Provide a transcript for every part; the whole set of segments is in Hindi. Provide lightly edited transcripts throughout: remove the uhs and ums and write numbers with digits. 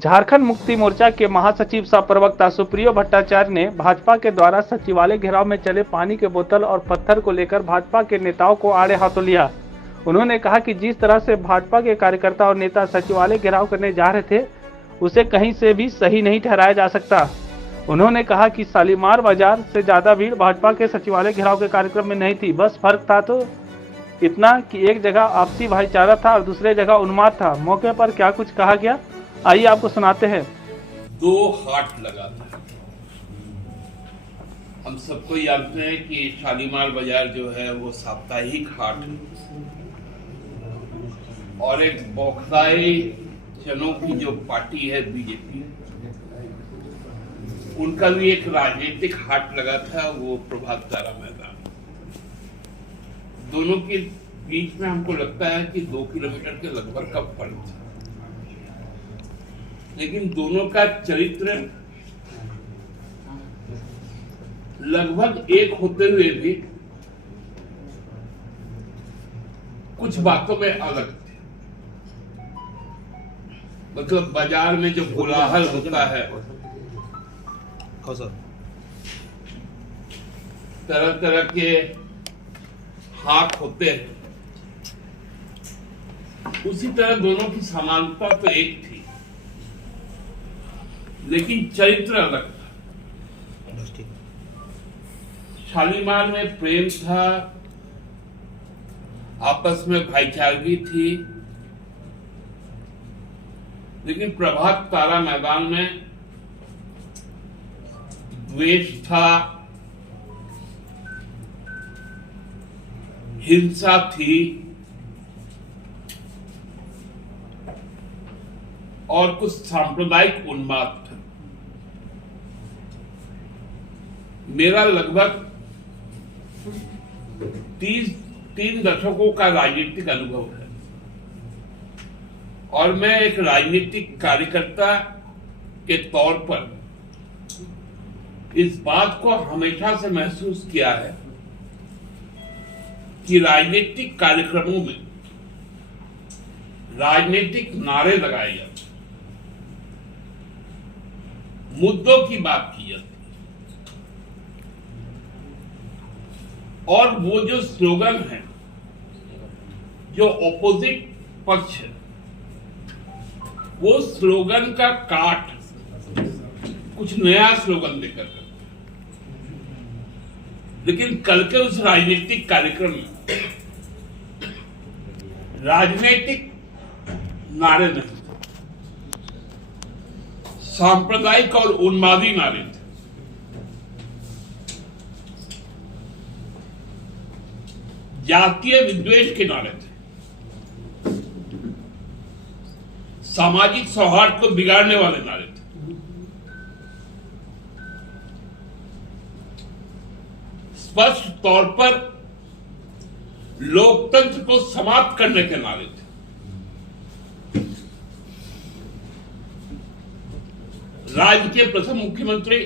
झारखंड मुक्ति मोर्चा के महासचिव सह प्रवक्ता सुप्रियो भट्टाचार्य ने भाजपा के द्वारा सचिवालय घेराव में चले पानी के बोतल और पत्थर को लेकर भाजपा के नेताओं को आड़े हाथों लिया। उन्होंने कहा कि जिस तरह से भाजपा के कार्यकर्ता और नेता सचिवालय घेराव करने जा रहे थे उसे कहीं से भी सही नहीं ठहराया जा सकता। उन्होंने कहा कि शालीमार बाजार से ज्यादा भीड़ भाजपा के सचिवालय घेराव के कार्यक्रम में नहीं थी, बस फर्क था तो इतना कि एक जगह आपसी भाईचारा था और दूसरे जगह उन्माद था। मौके पर क्या कुछ कहा गया, आइए आपको सुनाते हैं। दो हाट लगा था। हम सबको जानते हैं कि शालीमार बाजार जो है वो साप्ताहिक हाट है और एक बौखलाए जनों की जो पार्टी है बीजेपी, उनका भी एक राजनीतिक हाट लगा था, वो प्रभात तारा मैदान। दोनों के बीच में हमको लगता है कि 2 किलोमीटर के लगभग का फर्क था, लेकिन दोनों का चरित्र लगभग एक होते हुए भी कुछ बातों में अलग थे। मतलब बाजार में जो कोलाहल होता है, तरह तरह के हाथ होते हैं, उसी तरह दोनों की समानता तो एक थी, लेकिन चरित्र अलग था। शालीमार में प्रेम था, आपस में भाईचारगी थी, लेकिन प्रभात तारा मैदान में द्वेष था, हिंसा थी और कुछ सांप्रदायिक उन्माद था। मेरा लगभग 3 दशकों का राजनीतिक अनुभव है और मैं एक राजनीतिक कार्यकर्ता के तौर पर इस बात को हमेशा से महसूस किया है कि राजनीतिक कार्यक्रमों में राजनीतिक नारे लगाए जाते, मुद्दों की बात की जाती और वो जो स्लोगन है, जो ऑपोजिट पक्ष है, वो स्लोगन का काट कुछ नया स्लोगन देकर करते। लेकिन कल के उस राजनीतिक कार्यक्रम में राजनीतिक नारे नहीं, सांप्रदायिक और उन्मादी नारे थे। जातीय विद्वेष के नारे थे, सामाजिक सौहार्द को बिगाड़ने वाले नारे थे। स्पष्ट तौर पर लोकतंत्र को समाप्त करने के नारे थे। राज्य के प्रथम मुख्यमंत्री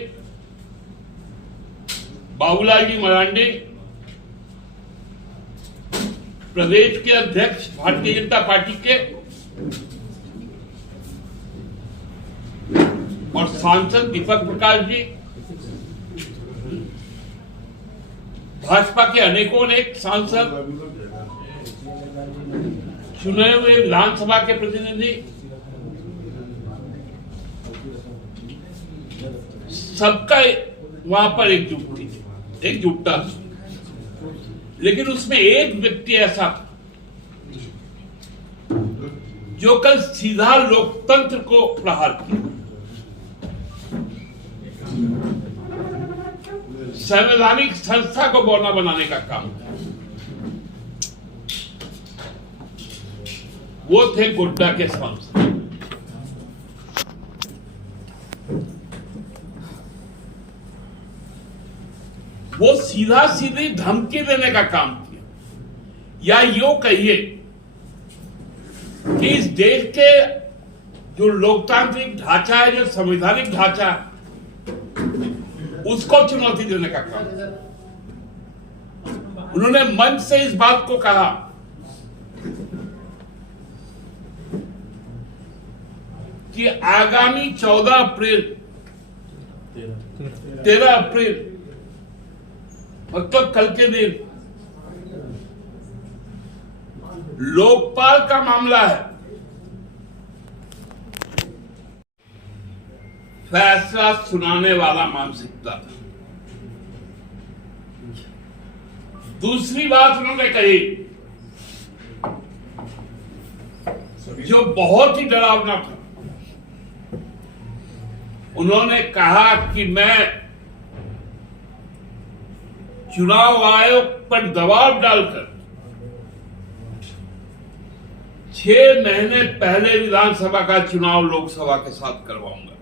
बाबूलाल जी मरांडी, प्रदेश के अध्यक्ष भारतीय जनता पार्टी के और सांसद दीपक प्रकाश जी, भाजपा के अनेकों सांसद, चुने हुए विधानसभा के प्रतिनिधि, सबका वहां पर एकजुटता थी। लेकिन उसमें एक व्यक्ति ऐसा था जो कल सीधा लोकतंत्र को प्रहार किया, संवैधानिक संस्था को बौना बनाने का काम। वो थे गोड्डा के सांसद। वो सीधा सीधी धमकी देने का काम किया, या यूं कहिए कि इस देश के जो लोकतांत्रिक ढांचा है, जो संवैधानिक ढांचा है, उसको चुनौती देने का काम। उन्होंने मंच से इस बात को कहा कि आगामी 13 अप्रैल मतलब कल के दिन लोकपाल का मामला है। फैसला सुनाने वाला मानसिकता। दूसरी बात उन्होंने कही जो बहुत ही डरावना था। उन्होंने कहा कि मैं चुनाव आयोग पर दबाव डालकर 6 महीने पहले विधानसभा का चुनाव लोकसभा के साथ करवाऊंगा।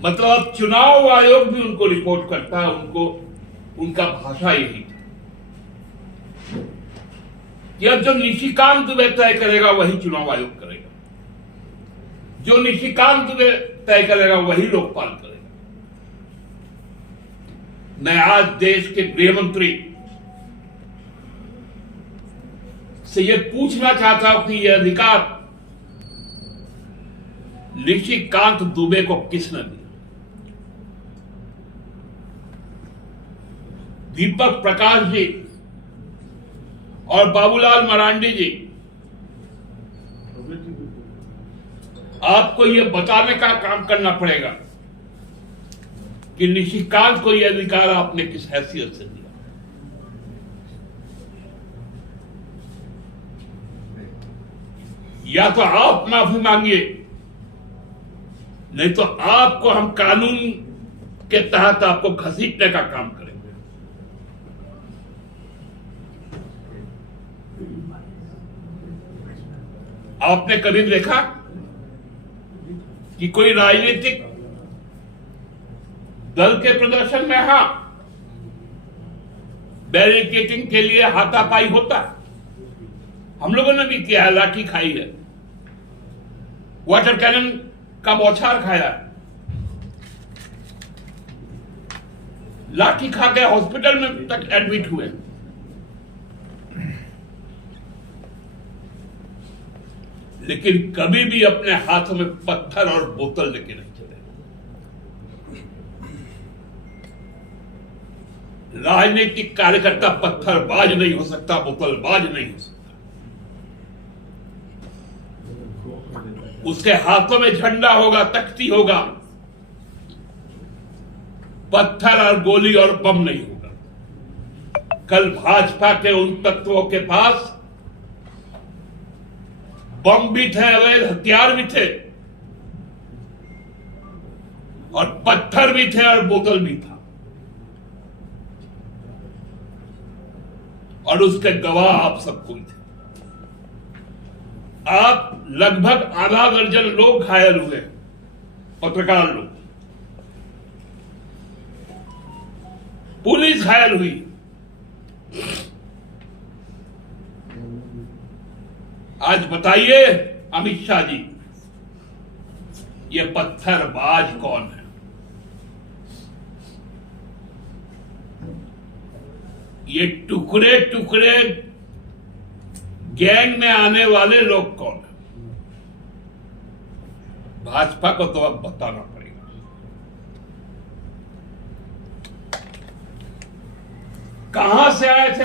मतलब अब चुनाव आयोग भी उनको रिपोर्ट करता है, उनका भाषा यही था कि अब जो निशिकांत दुबे तय करेगा वही चुनाव आयोग करेगा, जो निशिकांत दुबे तय करेगा वही लोकपाल करेगा। मैं आज देश के गृह मंत्री से यह पूछना चाहता हूं कि यह अधिकार निशिकांत दुबे को किसने दिया? दीपक प्रकाश जी और बाबूलाल मरांडी जी, आपको यह बताने का काम करना पड़ेगा कि निशिकांत को यह अधिकार आपने किस हैसियत से दिया। या तो आप माफी मांगिए, नहीं तो आपको हम कानून के तहत आपको घसीटने का काम करेंगे। आपने कभी देखा कि कोई राजनीतिक दल के प्रदर्शन में बैरिकेडिंग के लिए हाथापाई होता है? हम लोगों ने भी किया है, लाठी खाई है, वाटर कैनन का बौछार खाया है, लाठी खा के हॉस्पिटल में तक एडमिट हुए। लेकिन कभी भी अपने हाथों में पत्थर और बोतल लेके नहीं चले। राजनीतिक कार्यकर्ता पत्थरबाज नहीं हो सकता, बोतलबाज नहीं हो सकता। उसके हाथों में झंडा होगा, तख्ती होगा, पत्थर और गोली और बम नहीं होगा। कल भाजपा के उन तत्वों के पास बम भी थे, अवैध हथियार भी थे, और पत्थर भी थे और बोतल भी था, और उसके गवाह आप सबको थे। आप लगभग आधा दर्जन लोग घायल हुए, पत्रकार लोग, पुलिस घायल हुई। आज बताइए अमित शाह जी, ये पत्थरबाज कौन है? ये टुकड़े टुकड़े गैंग में आने वाले लोग कौन है? भाजपा को तो अब बताना पड़ेगा। कहां से आए थे?